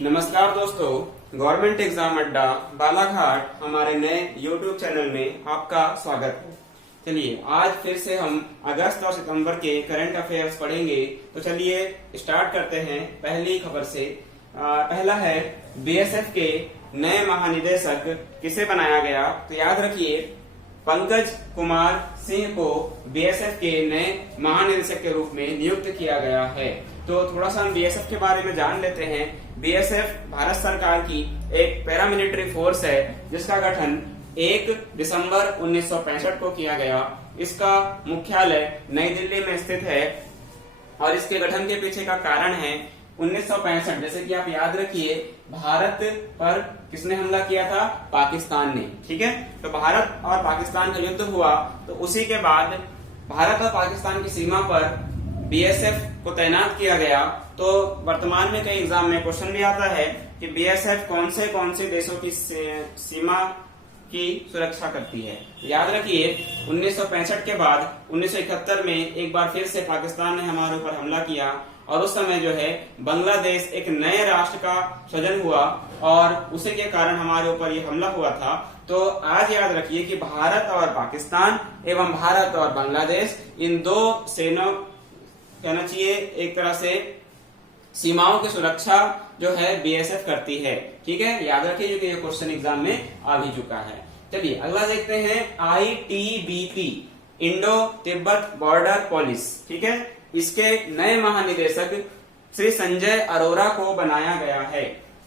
नमस्कार दोस्तों, government exam अड्डा बालाघाट हमारे नए YouTube चैनल में आपका स्वागत है। चलिए आज फिर से हम अगस्त और सितंबर के करंट अफेयर्स पढ़ेंगे। तो चलिए स्टार्ट करते हैं पहली खबर से। पहला है बीएसएफ के नए महानिदेशक किसे बनाया गया। तो याद रखिए पंकज कुमार सिंह को बीएसएफ के नए महानिदेशक के रूप में नियुक्त किया गया है। तो थोड़ा सा हम बीएसएफ के बारे में जान लेते हैं। बीएसएफ भारत सरकार की एक पैरामिलिट्री फोर्स है जिसका गठन 1 दिसंबर 1965 को किया गया। इसका मुख्यालय नई दिल्ली में स्थित है और इसके गठन के पीछे का कारण है 1965। जैसे कि आप याद रखिए भारत पर किसने हमला किया था? पाकिस्तान ने। ठीक है, तो भारत और पाकिस्तान का युद्ध हुआ तो उसी के बाद भारत और पाकिस्तान की सीमा पर बीएसएफ को तैनात किया गया। तो वर्तमान में कई एग्जाम में क्वेश्चन भी आता है कि बीएसएफ कौन से देशों की सीमा की सुरक्षा करती है। याद रखिए 1965 के बाद 1971 में एक बार फिर से पाकिस्तान ने हमारे ऊपर हमला किया और उस समय जो है बांग्लादेश एक नए राष्ट्र का सृजन हुआ और उसी के कारण हमारे ऊपर ये हमला हुआ था। तो आज याद रखिए कि भारत और पाकिस्तान एवं भारत और बांग्लादेश इन दो सेनाओं कहना चाहिए एक तरह से सीमाओं की सुरक्षा जो है बीएसएफ करती है। ठीक है, याद रखिए क्योंकि ये क्वेश्चन एग्जाम में आ भी चुका है। चलिए अगला देखते हैं ITBP, Indo Tibet border police. ठीक है, इसके नए महानिदेशक श्री संजय अरोरा को बनाया गया है।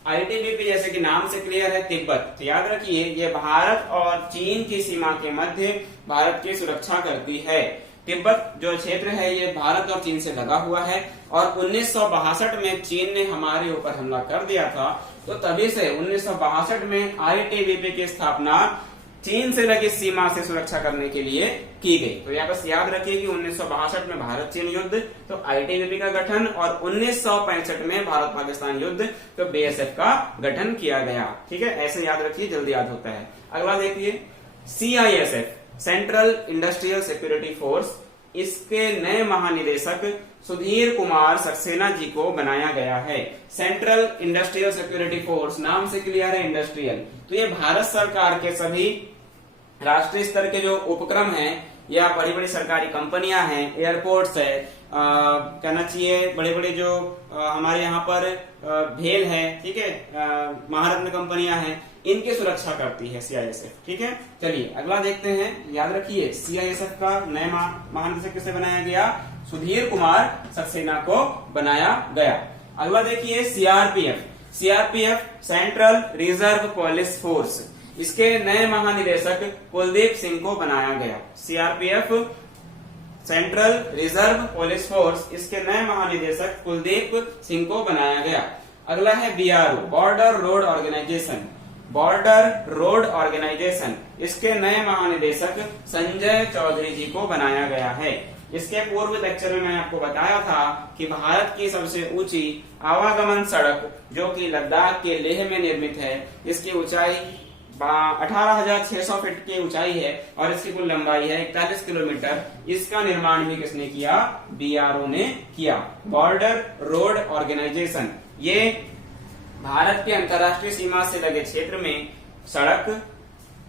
आईटीबीपी जैसे कि नाम से क्लियर है तिब्बत, तो याद रखिए ये भारत और चीन की सीमा के मध्य भारत की सुरक्षा करती है। तिब्बत जो क्षेत्र है ये भारत और चीन से लगा हुआ है और 1962 में चीन ने हमारे ऊपर हमला कर दिया था। तो तभी से 1962 में आईटीबीपी की स्थापना चीन से लगी सीमा से सुरक्षा करने के लिए की गई। तो यहाँ बस याद रखिए कि 1962 में भारत चीन युद्ध तो आईटीबीपी का गठन और 1965 में भारत पाकिस्तान युद्ध तो बीएसएफ का गठन किया गया। ठीक है, ऐसे याद रखिए, जल्दी याद होता है। अगला देखिए CISF, central industrial security force, इसके नए महानिदेशक सुधीर कुमार सक्सेना जी को बनाया गया है। सेंट्रल इंडस्ट्रियल सिक्योरिटी फोर्स नाम से क्लियर है इंडस्ट्रियल, तो ये भारत सरकार के सभी राष्ट्रीय स्तर के जो उपक्रम हैं या बड़ी बड़ी सरकारी कंपनियां हैं, एयरपोर्ट्स है, कहना चाहिए बड़े बड़े जो हमारे यहाँ पर भेल है, ठीक है, महारत्न कंपनियां हैं, इनकी सुरक्षा करती है सीआईएसएफ। ठीक है, चलिए अगला देखते हैं। याद रखिए सीआईएसएफ का नए महानिदेशक किसे बनाया गया? सुधीर कुमार सक्सेना को बनाया गया। अगला देखिए CRPF, CRPF central reserve police force, इसके नए महानिदेशक कुलदीप सिंह को बनाया गया। CRPF central reserve police force, इसके नए महानिदेशक कुलदीप सिंह को बनाया गया। अगला है BRO, border road organisation, border road organisation, इसके नए महानिदेशक संजय चौधरी जी को बनाया गया है। इसके पूर्व लेक्चर में मैंने आपको बताया था कि भारत की सबसे ऊंची आवागमन सड़क जो कि लद्दाख के लेह में निर्मित है, इसकी ऊंचाई 18,600 फीट की ऊंचाई है और इसकी कुल लंबाई है 41 किलोमीटर। इसका निर्माण भी किसने किया? बीआरओ ने किया। बॉर्डर रोड ऑर्गेनाइजेशन ये भारत के अंतर्राष्ट्रीय सीमा से लगे क्षेत्र में सड़क,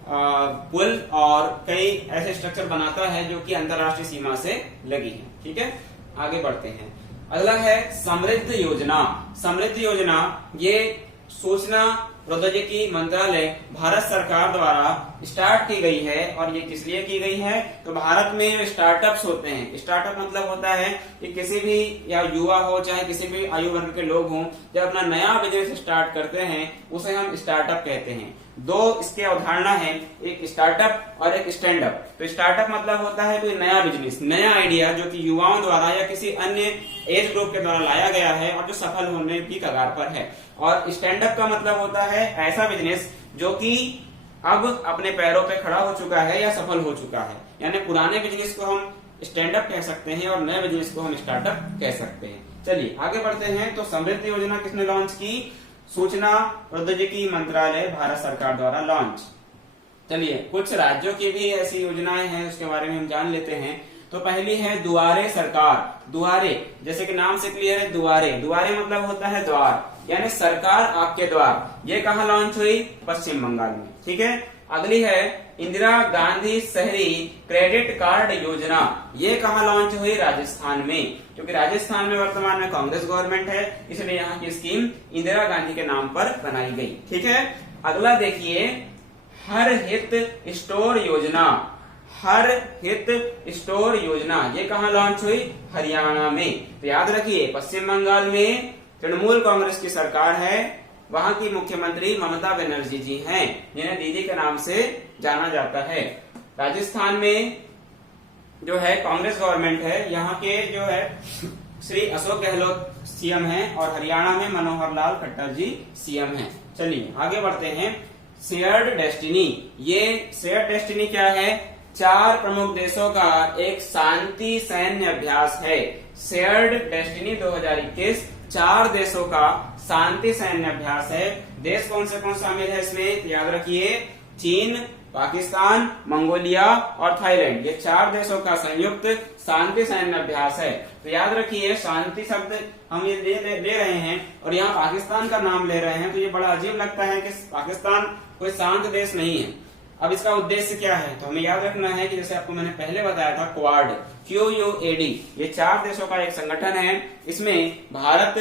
पुल और कई ऐसे स्ट्रक्चर बनाता है जो कि अंतर्राष्ट्रीय सीमा से लगी है। ठीक है, आगे बढ़ते हैं। अगला है समृद्ध योजना। समृद्ध योजना ये सूचना प्रौद्योगिकी मंत्रालय भारत सरकार द्वारा स्टार्ट की गई है और ये किस लिए की गई है? तो भारत में जो स्टार्टअप्स होते हैं, स्टार्टअप मतलब होता है कि किसी भी या युवा हो चाहे किसी भी आयु वर्ग के लोग हों, जब अपना नया बिजनेस स्टार्ट करते हैं उसे हम स्टार्टअप कहते हैं। दो इसके अवधारणा है, एक स्टार्टअप और एक स्टैंड अप। तो स्टार्टअप मतलब होता है कोई नया बिजनेस, नया आइडिया जो कि युवाओं द्वारा या किसी अन्य एज ग्रुप के द्वारा लाया गया है और जो सफल होने की कगार पर है। और स्टैंड अप का मतलब होता है ऐसा बिजनेस जो कि अब अपने पैरों पे खड़ा हो चुका है या सफल हो चुका है। यानी पुराने बिजनेस को हम स्टैंड अप कह सकते हैं और नए बिजनेस को हम स्टार्टअप कह सकते हैं। चलिए आगे बढ़ते हैं। तो समृद्धि योजना किसने लॉन्च की? सूचना प्रौद्योगिकी मंत्रालय भारत सरकार द्वारा लॉन्च। चलिए कुछ राज्यों की भी ऐसी योजनाएं हैं उसके बारे में हम जान लेते हैं। तो पहली है दुआरे सरकार। दुआरे जैसे कि नाम से क्लियर है, दुआरे, दुआरे मतलब होता है द्वार, यानी सरकार आपके द्वार। ये कहाँ लॉन्च हुई? पश्चिम बंगाल में। ठीक है, अगली है इंदिरा गांधी शहरी क्रेडिट कार्ड योजना। ये कहाँ लॉन्च हुई? राजस्थान में, क्योंकि राजस्थान में वर्तमान में कांग्रेस गवर्नमेंट है, इसलिए यहाँ की स्कीम इंदिरा गांधी के नाम पर बनाई गई। ठीक है, अगला देखिए हर हित स्टोर योजना। हर हित स्टोर योजना ये कहाँ लॉन्च हुई? हरियाणा में। तो याद रखिए पश्चिम बंगाल में तृणमूल कांग्रेस की सरकार है, वहां की मुख्यमंत्री ममता बनर्जी जी हैं, जिन्हें दीदी के नाम से जाना जाता है। राजस्थान में जो है कांग्रेस गवर्नमेंट है, यहाँ के जो है श्री अशोक गहलोत सीएम हैं और हरियाणा में मनोहर लाल खट्टर जी सीएम हैं। चलिए आगे बढ़ते हैं। Shared destiny. ये शेयर्ड डेस्टिनी क्या है? 4 प्रमुख देशों का एक शांति सैन्य अभ्यास है। शेयर्ड डेस्टिनी 2021 4 देशों का शांति सैन्य अभ्यास है। देश कौन से कौन शामिल है इसमें? याद रखिए चीन, पाकिस्तान, मंगोलिया और थाईलैंड, ये 4 देशों का संयुक्त शांति सैन्य अभ्यास है। तो याद रखिए शांति शब्द हम ये ले रहे हैं और यहाँ पाकिस्तान का नाम ले रहे हैं, तो ये बड़ा अजीब लगता है कि पाकिस्तान कोई शांत देश नहीं है। अब इसका उद्देश्य क्या है? तो हमें याद रखना है कि जैसे आपको मैंने पहले बताया था क्वाड, QUAD, ये 4 देशों का एक संगठन है। इसमें भारत,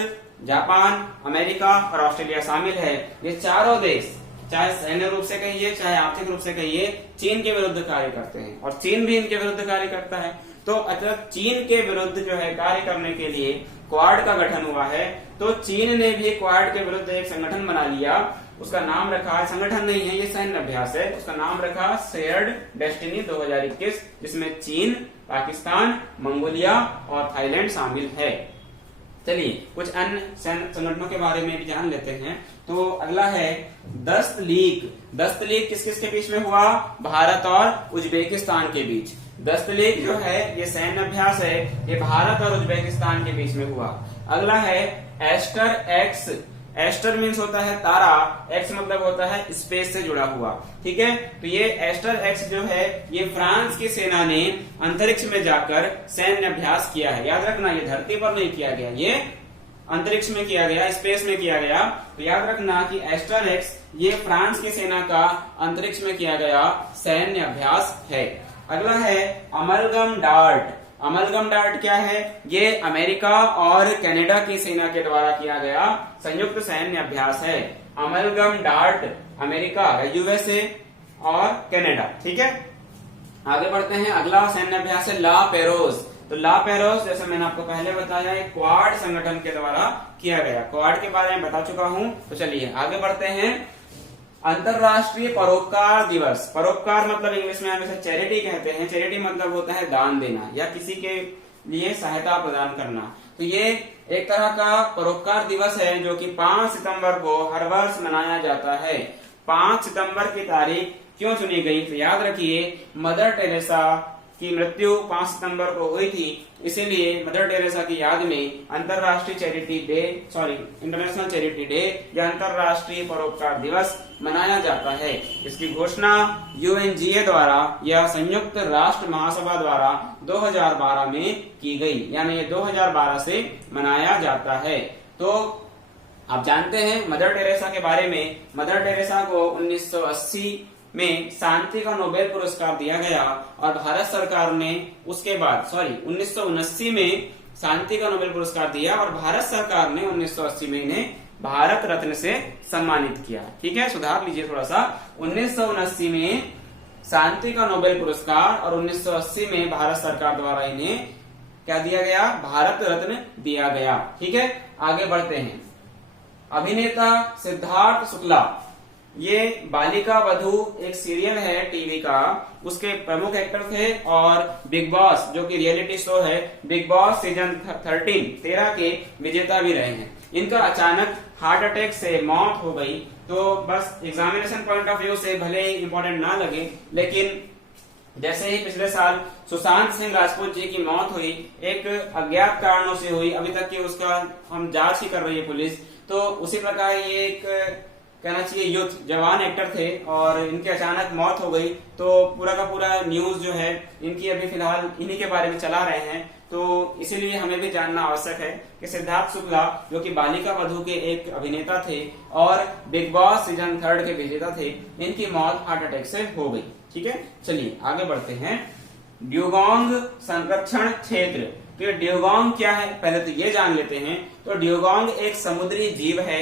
जापान, अमेरिका और ऑस्ट्रेलिया शामिल है। ये चारों देश चाहे सैन्य रूप से कहिए चाहे आर्थिक रूप से कहिए चीन के विरुद्ध कार्य करते हैं और चीन भी इनके विरुद्ध कार्य करता है। तो अगर चीन के विरुद्ध जो है कार्य करने के लिए क्वाड का गठन हुआ है, तो चीन ने भी क्वाड के विरुद्ध एक संगठन बना लिया। उसका नाम रखा, संगठन नहीं है ये सैन्य अभ्यास है, उसका नाम रखा शेयर्ड डेस्टिनी 2021, जिसमें चीन, पाकिस्तान, मंगोलिया और थाईलैंड शामिल है। चलिए कुछ अन्य संगठनों के बारे में भी जान लेते हैं। तो अगला है दस्त लीग। दस्त लीग किस किस के बीच में हुआ? भारत और उज्बेकिस्तान के बीच। दस्त लीग जो है ये सैन्य अभ्यास है, ये भारत और उज्बेकिस्तान के बीच में हुआ। अगला है एस्टर एक्स। एस्टर मीन्स होता है तारा, एक्स मतलब होता है स्पेस से जुड़ा हुआ। ठीक है, तो ये एस्टर एक्स जो है ये फ्रांस की सेना ने अंतरिक्ष में जाकर सैन्य अभ्यास किया है। याद रखना ये धरती पर नहीं किया गया, ये अंतरिक्ष में किया गया, स्पेस में किया गया। तो याद रखना कि एस्टर एक्स ये फ्रांस की सेना का अंतरिक्ष में किया गया सैन्य अभ्यास है। अगला है अमलगम डार्ट। अमलगम डार्ट क्या है? ये अमेरिका और कनाडा की सेना के द्वारा किया गया संयुक्त सैन्य अभ्यास है। अमलगम डार्ट अमेरिका, यूएसए और कनाडा। ठीक है, आगे बढ़ते हैं। अगला सैन्य अभ्यास है ला पेरोस। तो ला पेरोस जैसे मैंने आपको पहले बताया एक क्वाड संगठन के द्वारा किया गया। क्वाड के बारे में बता चुका हूं। तो चलिए आगे बढ़ते हैं। अंतरराष्ट्रीय परोपकार दिवस। परोपकार मतलब इंग्लिश में हम इसे चैरिटी कहते हैं। चैरिटी मतलब होता है दान देना या किसी के लिए सहायता प्रदान करना। तो ये एक तरह का परोपकार दिवस है जो कि 5 सितंबर को हर वर्ष मनाया जाता है। 5 सितंबर की तारीख क्यों चुनी गई? तो याद रखिए मदर टेरेसा की मृत्यु 5 सितंबर को हुई थी, इसीलिए मदर टेरेसा की याद में अंतरराष्ट्रीय charity day, international charity day या अंतरराष्ट्रीय परोपकार दिवस मनाया जाता है। इसकी घोषणा UNGA द्वारा या संयुक्त राष्ट्र महासभा द्वारा 2012 में की गई, यानी ये 2012 से मनाया जाता है। तो आप जानते हैं मदर टेरेसा के बारे में। मदर टेरेसा को 1980 में शांति का नोबेल पुरस्कार दिया गया और भारत सरकार ने उसके बाद 1979 में शांति का नोबेल पुरस्कार दिया और भारत सरकार ने 1980 में इन्हें भारत रत्न से सम्मानित किया। ठीक है, सुधार लीजिए थोड़ा सा। 1979 में शांति का नोबेल पुरस्कार और 1980 में भारत सरकार द्वारा इन्हें क्या दिया गया? भारत रत्न दिया गया। ठीक है, आगे बढ़ते हैं। अभिनेता सिद्धार्थ शुक्ला, ये बालिका वधू एक सीरियल है टीवी का, उसके प्रमुख एक्टर थे और बिग बॉस जो कि रियलिटी शो है, बिग बॉस सीजन 13 के विजेता भी रहे हैं। इनका अचानक हार्ट अटैक से मौत हो गई। तो बस एग्जामिनेशन पॉइंट ऑफ व्यू से भले ही इंपॉर्टेंट ना लगे, लेकिन जैसे ही पिछले साल सुशांत सिंह राजपूत जी की मौत हुई, एक अज्ञात कारणों से हुई, अभी तक की उसका हम जांच ही कर रही है पुलिस, तो उसी प्रकार ये एक कहना चाहिए यूथ जवान एक्टर थे और इनकी अचानक मौत हो गई, तो पूरा का पूरा न्यूज जो है इनकी अभी फिलहाल इन्हीं के बारे में चला रहे हैं। तो इसीलिए हमें भी जानना आवश्यक है कि सिद्धार्थ शुक्ला जो कि बालिका वधू के एक अभिनेता थे और बिग बॉस सीजन 3 के विजेता थे, इनकी मौत हार्ट अटैक से हो गई। ठीक है, चलिए आगे बढ़ते हैं। ड्यूगोंग संरक्षण क्षेत्र, तो ड्यूगोंग क्या है पहले तो ये जान लेते हैं। तो ड्यूगोंग एक समुद्री जीव है,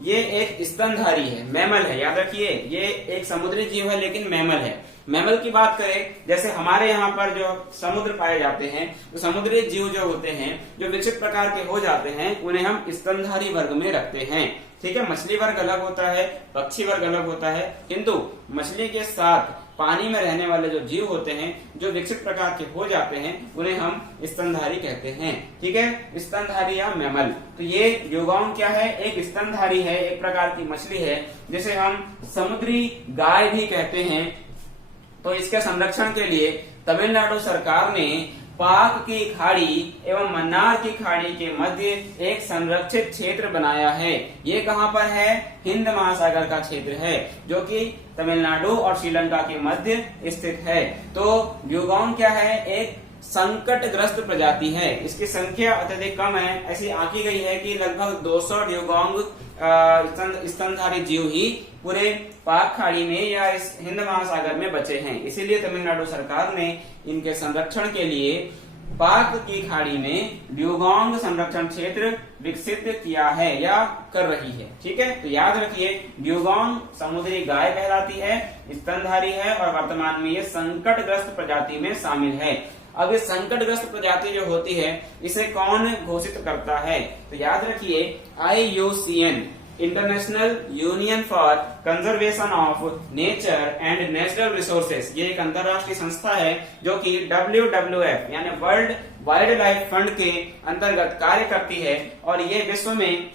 ये एक स्तनधारी है, मैमल है, याद रखिए ये एक समुद्री जीव है लेकिन मैमल है। मैमल की बात करें, जैसे हमारे यहाँ पर जो समुद्र पाए जाते हैं, तो समुद्री जीव जो होते हैं जो विकसित प्रकार के हो जाते हैं उन्हें हम स्तनधारी वर्ग में रखते हैं। ठीक है, मछली वर्ग अलग होता है, पक्षी वर्ग अलग होता है, किंतु मछली के साथ पानी में रहने वाले जो जीव होते हैं जो विकसित प्रकार के हो जाते हैं उन्हें हम स्तनधारी कहते हैं। ठीक है, स्तनधारी या मैमल। तो ये ड्यूगोंग क्या है, एक स्तनधारी है, एक प्रकार की मछली है जिसे हम समुद्री गाय भी कहते हैं। तो इसके संरक्षण के लिए तमिलनाडु सरकार ने पाक की खाड़ी एवं मन्नार की खाड़ी के मध्य एक संरक्षित क्षेत्र बनाया है। ये कहाँ पर है, हिंद महासागर का क्षेत्र है जो कि तमिलनाडु और श्रीलंका के मध्य स्थित है। तो ड्यूगोंग क्या है, एक संकटग्रस्त प्रजाति है, इसकी संख्या अत्यधिक कम है। ऐसी आंकी गई है कि लगभग 200 ड्यूगोंग स्तनधारी जीव ही पूरे पाक खाड़ी में या इस हिंद महासागर में बचे हैं। इसीलिए तमिलनाडु सरकार ने इनके संरक्षण के लिए पाक की खाड़ी में ड्यूगोंग संरक्षण क्षेत्र विकसित किया है या कर रही है। ठीक है, तो याद रखिए ड्यूगोंग समुद्री गाय कहलाती है, स्तनधारी है और वर्तमान में ये संकटग्रस्त प्रजाति में शामिल है। अब इस संकटग्रस्त प्रजाति जो होती है इसे कौन घोषित करता है, तो याद रखिए IUCN international union for conservation of nature and natural resources, ये एक अंतरराष्ट्रीय संस्था है जो कि WWF यानी वर्ल्ड वाइल्ड लाइफ फंड के अंतर्गत कार्य करती है और ये विश्व में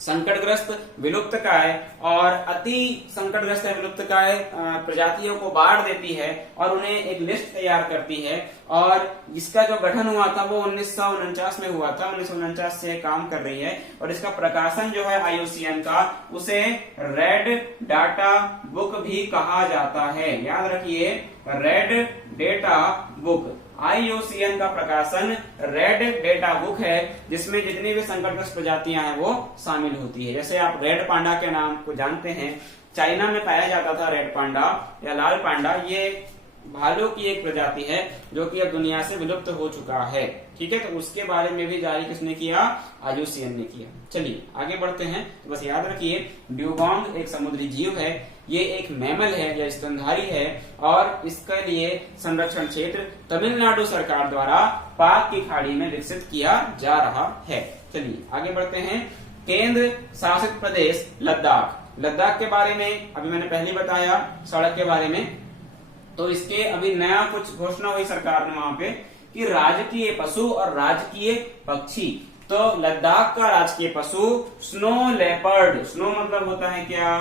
संकटग्रस्त विलुप्तकाय और अति संकटग्रस्त विलुप्तकाय प्रजातियों को बांट देती है और उन्हें एक लिस्ट तैयार करती है। और इसका जो गठन हुआ था वो 1949 में हुआ था, 1949 से काम कर रही है और इसका प्रकाशन जो है IUCN का, उसे रेड डाटा बुक भी कहा जाता है। याद रखिए रेड डेटा बुक, IUCN का प्रकाशन रेड डेटा बुक है जिसमें जितनी भी संकटग्रस्त प्रजातियां हैं वो शामिल होती है। जैसे आप रेड पांडा के नाम को जानते हैं, चाइना में पाया जाता था रेड पांडा या लाल पांडा, ये भालू की एक प्रजाति है जो कि अब दुनिया से विलुप्त हो चुका है। ठीक है, तो उसके बारे में भी जारी किसने किया, IUCN ने किया। चलिए आगे बढ़ते हैं। तो बस याद रखिए ड्यूगोंग एक समुद्री जीव है, ये एक मैमल है या स्तनधारी है और इसके लिए संरक्षण क्षेत्र तमिलनाडु सरकार द्वारा पाक की खाड़ी में विकसित किया जा रहा है। चलिए आगे बढ़ते हैं। केंद्र शासित प्रदेश लद्दाख, लद्दाख के बारे में अभी मैंने पहले बताया, सड़क के बारे में। तो इसके अभी नया कुछ घोषणा हुई सरकार ने वहां पे कि राजकीय पशु और राजकीय पक्षी। तो लद्दाख का राजकीय पशु स्नो लेपर्ड, स्नो मतलब होता है क्या,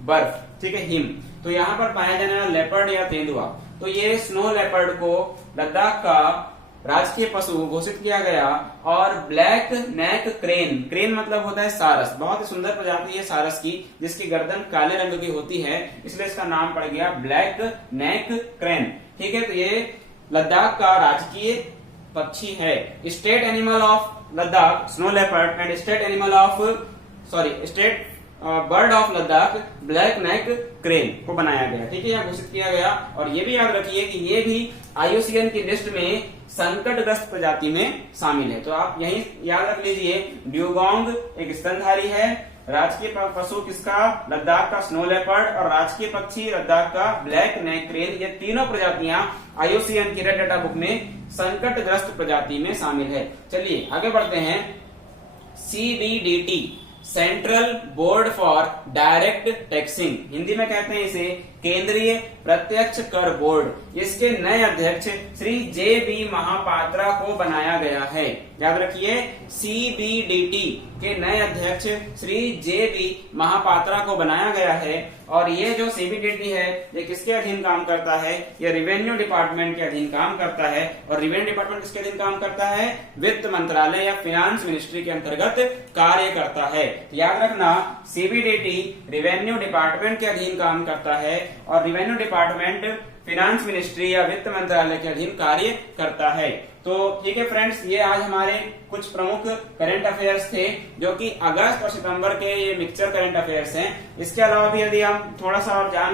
बर्फ, ठीक है, हिम। तो यहाँ पर पाया जाने वाला लेपर्ड या तेंदुआ, तो ये स्नो लेपर्ड को लद्दाख का राजकीय पशु घोषित किया गया। और ब्लैक नेक क्रेन, क्रेन मतलब होता है सारस, बहुत ही सुंदर प्रजाति है सारस की जिसकी गर्दन काले रंग की होती है, इसलिए इसका नाम पड़ गया ब्लैक नेक क्रेन। ठीक है, तो ये लद्दाख का राजकीय पक्षी है। State animal of Ladakh snow leopard and state animal of state bird of Ladakh black neck crane को बनाया गया। ठीक है, यह घोषित किया गया। और ये भी याद रखिए कि ये भी IUCN की लिस्ट में संकटग्रस्त प्रजाति में शामिल है। तो आप यही याद रख लीजिए, ड्यूगोंग एक स्तनधारी है, राजकीय पशु किसका, लद्दाख का स्नो लेपर्ड, और राजकीय पक्षी लद्दाख का ब्लैक नेक क्रेन। ये तीनों प्रजातियां IUCN की रेड डाटा बुक में संकटग्रस्त प्रजाति में शामिल है। चलिए आगे बढ़ते हैं। CBDT central board for direct taxing, Hindi में कहते हैं इसे केंद्रीय प्रत्यक्ष कर बोर्ड, इसके नए अध्यक्ष श्री जे.बी. महापात्रा को बनाया गया है। याद रखिए, सीबीडीटी के नए अध्यक्ष श्री जे.बी. महापात्रा को बनाया गया है। और ये जो सीबीडीटी है ये किसके अधीन काम करता है? ये रिवेन्यू डिपार्टमेंट के अधीन काम करता है। और रिवेन्यू डिपार्टमेंट किसके अधीन काम करता है? वित्त मंत्रालय या फाइनेंस मिनिस्ट्री के अंतर्गत कार्य करता है। याद रखना, सीबीडीटी रिवेन्यू डिपार्टमेंट के अधीन काम करता है और रिवेन्यू डिपार्टमेंट फाइनेंस मिनिस्ट्री या वित्त मंत्रालय के अधीन कार्य करता है। तो ठीक है फ्रेंड्स, ये आज हमारे कुछ प्रमुख करंट अफेयर्स थे जो कि अगस्त और सितंबर के ये मिक्सचर करंट अफेयर्स हैं। इसके अलावा भी यदि हम थोड़ा सा और जान